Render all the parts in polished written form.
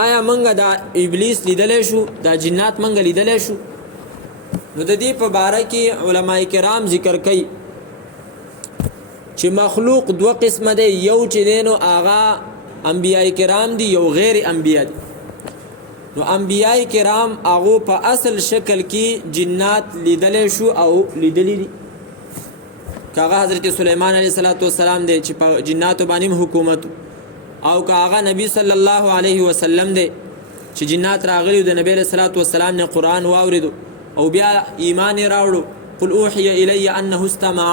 آیا منګه دا ابلیس لیدلی شو دا جنات منګه لیدلی شو نو د دې په باره کې علما کرام ذکر کوي چې مخلوق دوه قسمه دی یو چې دی نو هغه انبیاء کرام دي یو غیر انبیاء دي نو انبیاء کرام هغه په اصل شکل کې جنات لیدلی شو او لیدلی دي کاغه حضرت سلیمان علیه السلام دی چې په جناتو باندې حکومت او کاغه نبی صلی الله علیه وسلم دی چې جنات راغلی د نبی صلی الله علیه وسلم نه قران واوریدو او بیا ایمان راوړو قل اوحي الی انه استمع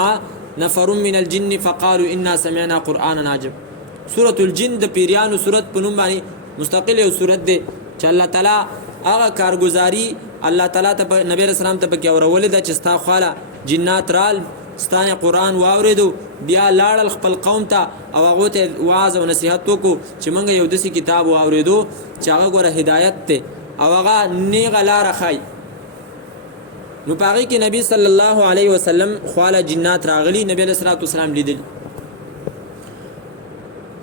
نفر من الجن فقالوا انا سمعنا قرانا عجب سوره الجن د پیریانو سورت په نوم باندې مستقله یو سورت دی چې الله تعالی هغه کارګزاري الله تعالی ته نبی رسول الله ته پکې اورولې د چې ستا خاله جنات رال ستانه قران واوریدو بیا لاړل خپل قوم ته او هغه ته واعظ او نصيحت وکړو چې موږ یو داسې کتاب واوریدو چې هغه ګوره هدایت ته او هغه نیغه لار خای نو پاره کې نبی صلی الله علیه وسلم خواله جنات راغلی نبی صلی الله علیه وسلم لیدل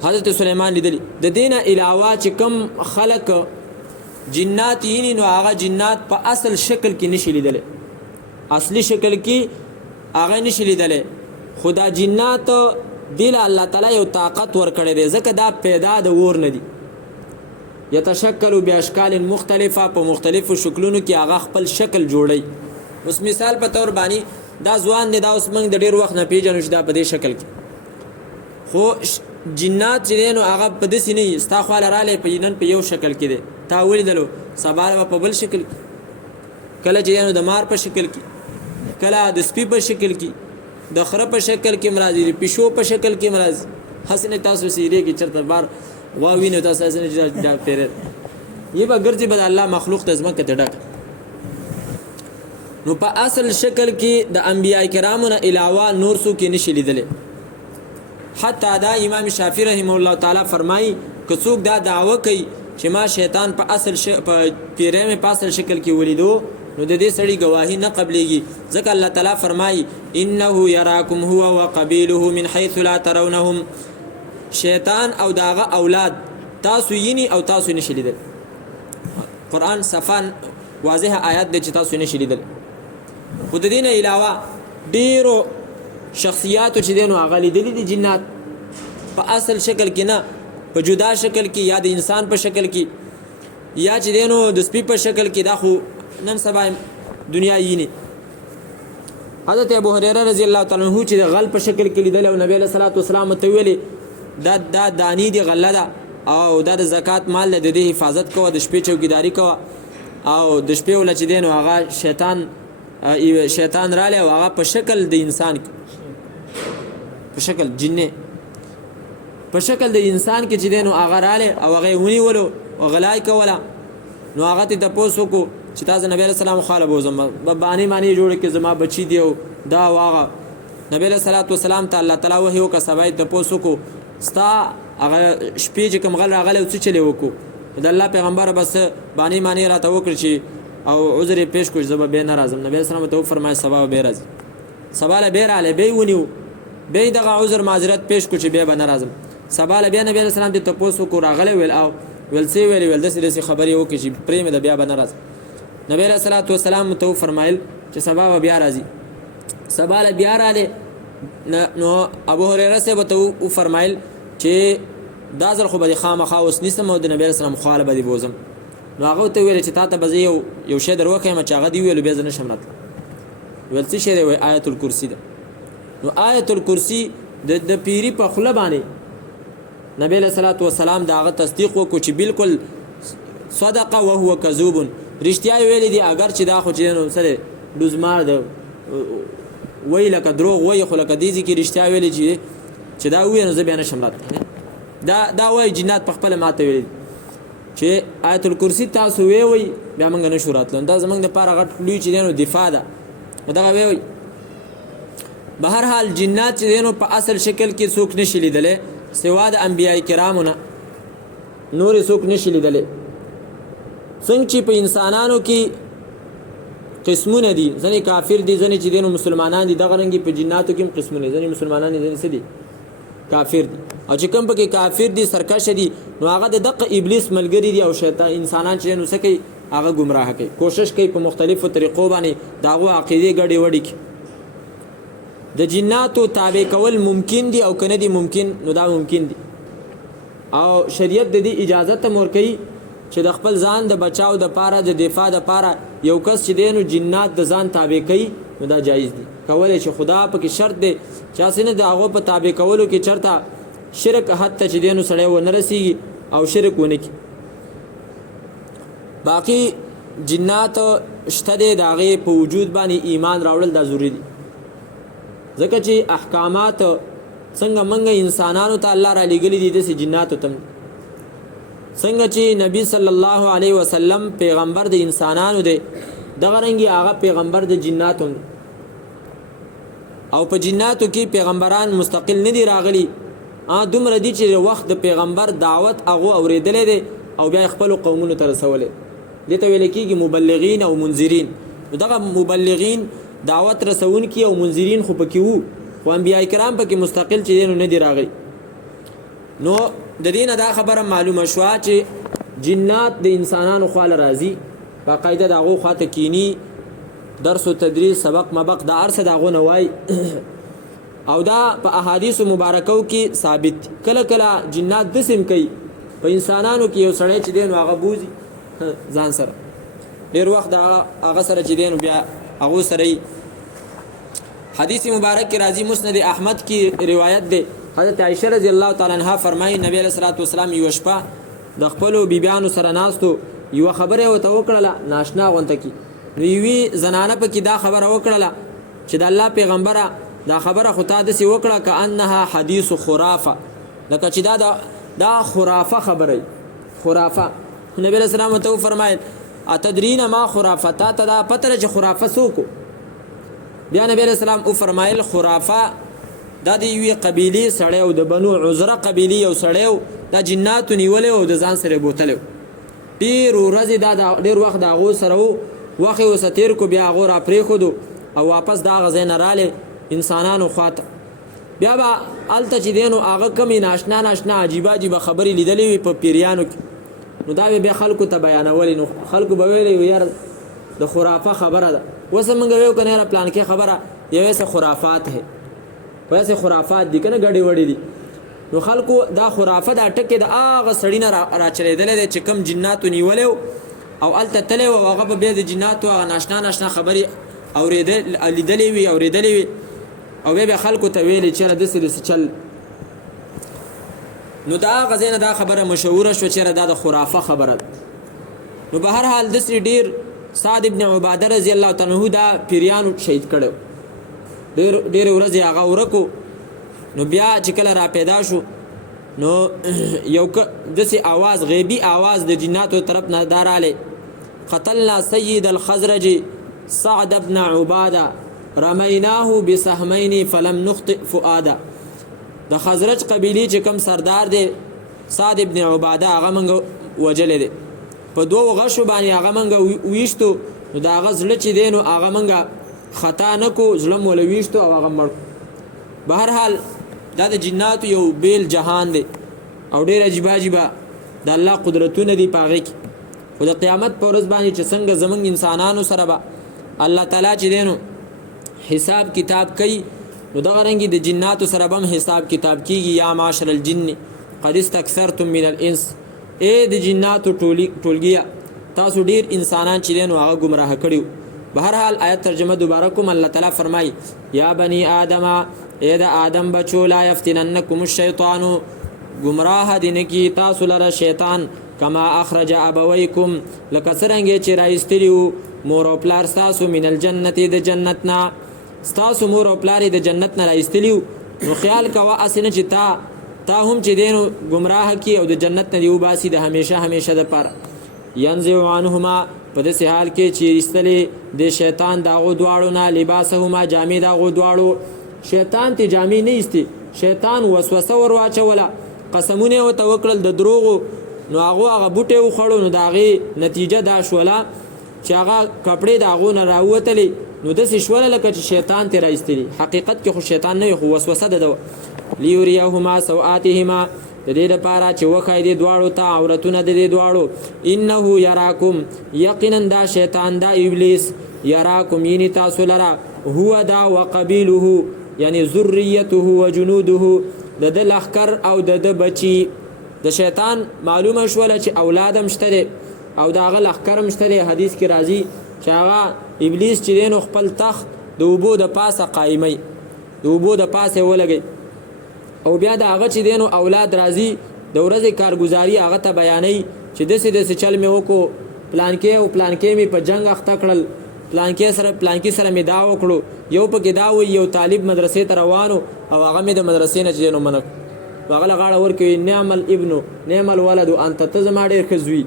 حضرت سلیمان لیدل د دینه علاوه چې کم خلق جنات یې نو هغه جنات په اصل شکل کې نشي لیدل اصلي شکل کې هغه نشي لیدل خدا جنات دل الله تعالی یو طاقت ورکړي دی ځکه دا پیدا د ور نه دي یتشکلوا باشکال مختلفه په مختلفو شکلونو کې هغه خپل شکل جوړي اوس مثال په تور باندې دا ځوان دی دا اوس موږ د ډیر وخت نه پیژنو چې دا په دې شکل کې خو جنات چې نو هغه په دې سینې ستا خو لراله په نن په یو شکل کې دی تا ولیدلو سبا په بل شکل کله چې نو د مار په شکل کې کله د سپي په شکل کې د خره په شکل کې مرادي د پښو په شکل کې مرادي حسنه تاسو سیری کې چرته بار واوینه تاسو حسنه دا پیره یہ به ګرځي به الله مخلوق ته ځمکه ته ډک نو په اصل شکل کې د انبیاء کرامو نه علاوه نور څوک نشي لیدل حتی دا امام شافعی رحم الله تعالی فرمایي که څوک دا دعوه کوي چې ما شیطان په اصل په پیره مې په اصل شکل کې ولیدو نو د دې سړي گواهی نه قبليږي ځکه الله تعالی فرمایي انه يراكم هو وقبيله من حيث لا ترونهم شیطان او داغه اولاد تاسو یینی او تاسو نشي لیدل قران صفان واضح آیات د چې تاسو نشي لیدل خود دینه علاوه ډیرو شخصیات چې دینو هغه لیدل دي جنات په اصل شکل کې نه په جدا شکل کې یا د انسان په شکل کې یا چې دینو د سپي په شکل کې دا خو نن سبا دنیا یینی حضرت ابو هريره رضی الله تعالی عنہ چې غل په شکل کې لیدل او نبی صلی الله علیه وسلم ته ویلي دا دانی دی غله ده او دا د زکات مال د دې حفاظت کوه د شپې چوکیداری کوه او د شپې ول چې دین هغه شیطان رااله او هغه په شکل د انسان په شکل جنې په شکل د انسان کې چې دین هغه رااله او هغه ونی ولو او غلای کوله نو هغه ته پوسو کو چې تاسو نبی رسول الله خاله بوزم باندې معنی جوړ کې زما بچی دیو دا واغه نبی رسول الله والسلام تعالی تعالی وحی او کسبای ته پوسو کو ستا هغه شپې چې کوم غل راغله او څه چلی وکړو د الله پیغمبر بس باندې معنی راته وکړ چې او عذر پیش کوی زما به ناراضم نبی رسول الله ته فرمای سبا به راضي سبا له بیر علی به ونیو به دغه عذر معذرت پیش کو چې به ناراضم سبا له بیا نبی رسول الله ته پوسو کو راغله ویل او ول سی ویل ول دسه خبري وکړي چې پریم د بیا به ناراض نبی رسول الله والسلام ته فرمایل چې سبا بیا راځي سبا له بیا رااله نو ابو هريره سے ته فرمایل چې دا ځل خو به خامخا اوس نسم او د نبی رسول الله خاله به بوزم نو هغه ته ویل چې تا ته به یو شی دروکه ما چې هغه دی ویل به زنه شمنت ول څه شی دی آیت الکرسی ده نو آیت الکرسی د پیری په خله باندې نبی صلی الله علیه وسلم داغه تصدیق وکړي چې بالکل صدقه او هو کذوب رښتیا ویل دي اگر چې دا خو جنو سره لزمار ده ویل ک دروغ وای خو لک دیږي کې رښتیا ویل چې دا وینه زه بیان شملات دا وای جنات په خپل ماته ویل چې آیت الکرسی تاسو وی بیا موږ نه شورات لنده زمنګ د پاره غټ لوی چې دینو دفاع ده دا وی بهر حال جنات چې دینو په اصل شکل کې څوک نشي لیدل سوا د انبیای کرامو نه نور څوک نشي لیدل څنګه چې په انسانانو کې قسمونه دي ځنې کافر دي ځنې چې دینو مسلمانان دي دغه رنګي په جناتو کې قسمونه ځنې مسلمانان دي ځنې سدي کافر دي او چې کوم پکې کافر دي سرکش دي نو هغه د دغه ابلیس ملګری دي او شیطان انسانان چې نو سکی هغه گمراه کوي کوشش کوي په مختلفو طریقو باندې داغه عقیده ګډي وډي کی د جناتو تابع کول ممکن دي او کنه دي ممکن نو دا ممکن دي او شریعت د دې اجازه ته مور کوي چې د خپل ځان د بچاو د پاره د دفاع د پاره یو کس چې دینو جنات د ځان تابع کوي نو دا جایز دي کولای چې خدا په کې شرط دی چې اسنه د هغه په تابع کولو کې چرته شرک حد ته چې دینو سړی و نه رسیږي او شرک ونه کی باقی جنات شته د هغه په وجود باندې ایمان راوړل دا ضروری دي ځکه چې احکامات څنګه منګه انسانانو ته الله را لګلي دي د جناتو تم څنګه چې نبی صلی الله علیه وسلم پیغمبر د انسانانو دی دغه رنګي هغه پیغمبر د جناتو او په جناتو کې پیغمبران مستقل نه دي راغلي دومره دي چې وخت د پیغمبر دعوت هغه اوریدلې دي او بیا خپل قومونو ته رسولې دته ویل کېږي مبلغین او منذرین دغه مبلغین دعوت رسون کی او منذرین خو پکې وو خو انبیاء کرام پکې مستقل چې دینو نه دی راغلي نو د دینه دا خبره معلومه شوه چې جنات د انسانانو خواله راځي باقاعده دغه خواته کینی درس او تدریس سبق مبق د ارسه دغه نوای او دا په احادیث مبارکو کې ثابت کله کله جنات د سم کوي په انسانانو کې یو سړی چې دین هغه بوزي ځان سره ډیر وخت هغه سره چې دین بیا هغه سره حدیث مبارک کې راځي مسند احمد کې روایت ده حضرت عائشہ رضی الله تعالی عنها فرمایي نبی علیہ الصلوۃ والسلام یو شپه د خپل بیبيانو سره ناستو یو خبره وته وکړه ناشنا غونته کی وی زنانه په کې دا خبره وکړه چې د الله پیغمبره دا خبره خطا د سی وکړه کانها حدیث خرافه لکه چې دا خرافه خبره خرافه نبی علیہ السلام ته فرمایل اتدرین ما خرافتا تدا پتر چې خرافه سوکو بیا نبی علیہ السلام او فرمایل خرافه دا دی وی قبیلی سړی او د بنو عذره قبیلی او سړی دا جنات نیولې او د ځان سره بوتلو ډیر ورځې دا ډیر وخت دا غو سره وخت وساتیر کو بیا غو را پرې خودو او واپس دا غزین رااله انسانانو خواته بیا با الته چې دینو هغه کمی ناشنا عجیب خبرې لیدلې وي په پیریانو کې نو دا به خلکو ته بیانول نو خلکو به ویل یار د خرافه خبره ده وسمنګ ویو کنه پلان کې خبره یوه څه خرافات ہے ویسے خرافات دي کنه غړي وړي دي نو خلکو دا خرافه دا ټکه د اغه سړی نه را چریدل چې کم جناتو نیولیو او الته تلو او هغه به د جناتو هغه ناشنا خبري اوریدل لیدلې وي او به خلکو ته ویل چې د سر چل نو دا غزینه دا خبره مشهوره شو چې دا د خرافه خبره نو به هر حال د سر ډیر سعد ابن عباده رضی الله تعالی عنہ دا پیریانو شهید کړو ډیر ورځې هغه ورکو نو بیا چې کله را پیدا شو نو یو دسي आवाज غیبی आवाज د جناتو طرف نه داراله قتلنا سيد الخزرج سعد ابن عباده رميناه بسهمين فلم نخطئ فؤاده د خزرج قبیلی چې کم سردار دی سعد ابن عباده هغه منګ وجل دی په دوه غشو باندې هغه منګ ویشتو نو دا غزل چې دینو هغه منګ خطا نکو ظلم ولويشتو او هغه مړ بهر حال دا د جناتو یو بیل جهان دی او ډیر عجیب د الله قدرتونه دی پاغه کې او د قیامت پر ورځ باندې چې څنګه زمنګ انسانانو سره به الله تعالی چې دینو حساب کتاب کوي نو دا رنګي د جناتو سره به حساب کتاب کیږي یا معاشر الجن قد استكثرتم من الانس اے د جناتو ټولګیا تاسو ډیر انسانان چې دینو هغه گمراه کړیو بهر حال آیت ترجمه دوباره کوم الله تعالی فرمای یا بنی آدم اے د آدم بچو لا یفتننکم الشیطان گمراه دین کی تاسو لره شیطان کما اخرج ابویکم لکسرنګ چې راایستلیو مور او پلار تاسو من الجنه د جنتنا تاسو مور او پلار د جنت نه راایستلیو نو خیال کوا اسنه چې تا هم چې دینو گمراه کی او د جنت نه دیو باسی د همیشه د پر ينزع عنهما په دې حال کې چې استلې د شیطان داغو دواړو نه لباسهما جامې داغو دواړو شیطان ته جامې نه ایستي شیطان وسوسه ور واچوله قسمونه او توکل د دروغو نو هغه بوټي وخړو نو داغي نتیجه دا شوله چې هغه کپڑے داغو نه راوتلې نو داسې شوله لکه چې شیطان ترې راایستلي حقیقت کې خو شیطان نه وي خو وسوسه ده لیوریهما سوآتهما د دې لپاره چې وښایي دې دواړو ته عورتونه د دې دواړو انه یراکم یقینا دا شیطان دا ابلیس یراکم یعنی تاسو لره هو دا وقبیله یعنی ذریته و جنوده د د لخکر او د د بچی د شیطان معلومه شوله چې اولادم شته او دا غ لخکر مشته حدیث کې راځي چې هغه ابلیس چې دینو خپل تخت د اوبو د پاسه قایمي د اوبو د پاسه ولګي او بیا د هغه چې دینو اولاد راځي د ورځې کارګزاري هغه ته بیانې چې دسه چل مې وکړو پلانکې او پلانکې مې په جنگ اخته کړل پلانکې سره مې دا وکړو یو په کې دا و یو طالب مدرسې ته روانو او هغه مې د مدرسې نه چې دینو منک هغه غاړه ورکوي نعم الابن نعم الولد انت تزما ډېر خزوي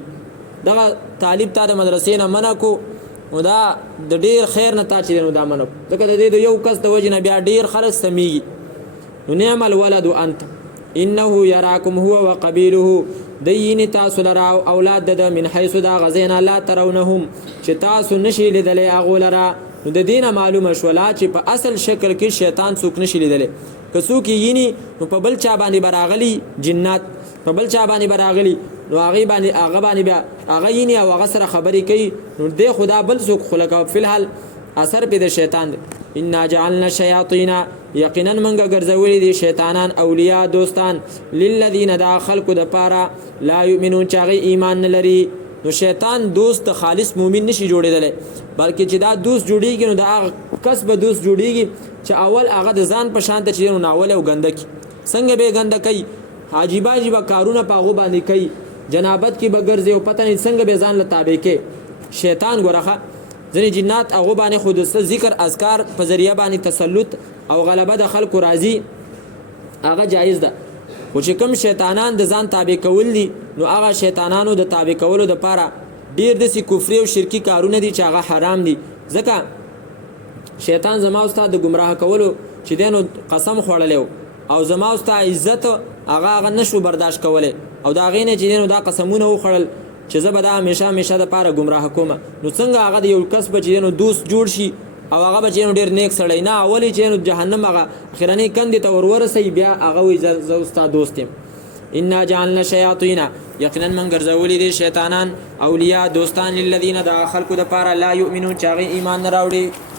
دغه طالب ته د مدرسې نه منکو نو دا د ډیر خیر نه تا چې دینو دا منکو ځکه د دې یو کس د وجه نه بیا ډیر خلک سمیږي نعم الولد انت انه يراكم هو وقبيله دین تاسو لرا اولاد د من حيث دا غزینا لا ترونهم چې تاسو نشي لیدلې اغه لرا نو د دینه معلومه شولا چې په اصل شکل کې شیطان څوک نشي لیدلې که څوک یینی نو په بل چا باندې براغلی جنات په بل چا باندې براغلی نو هغه باندې بیا هغه یینی او هغه سره خبرې کوي نو د خدا بل څوک خلق فی الحال اثر په د شیطان ان جعلنا الشیاطین یقینا منګه ګرځولې دي شیطانان اولیاء دوستان للذین دا خلق د پاره لا یؤمنون چاغي ایمان نه لري نو شیطان دوست خالص مومن نشي جوړېدل بلکې چې دا دوست جوړیږي نو دا کسب دوست جوړیږي چې اول هغه د ځان په شان ته چې نو ناول او ګندکی څنګه به ګندکی حاجیبا جیبا کارونه پاغو باندې کوي جنابت کې بغرځي او پته نه څنګه به ځان لتابې کې شیطان ګورخه ځنې جنات هغه باندې خود ذکر اذکار په ذریعہ باندې تسلط او غلبه د خلق راضي هغه جایز ده خو چې کوم شیطانان د ځان تابع کول دي نو هغه شیطانانو د تابع کولو د پاره ډیر د سی کفر او شرکی کارونه دي چې هغه حرام دي ځکه شیطان زما استاد د گمراه کولو چې دینو قسم خوړلې او زما استاد عزت هغه نشو برداشت کوله او دا غینه چې دینو دا قسمونه وخړل چې زه به دا همیشه د پاره گمراه کوم نو څنګه هغه د یو کس بچی نو دوست جوړ شي او هغه بچی نو ډیر نیک سړی نه اولی چې نو جهنم هغه اخرنی کندې ته ورورسي بیا هغه وي ز استاد دوستم ان جعلنا شیاطین یقینا من ګرځولې دي شیطانان اولیاء دوستان للذین دا خلق د پاره لا یؤمنون چاغي ایمان نه راوړي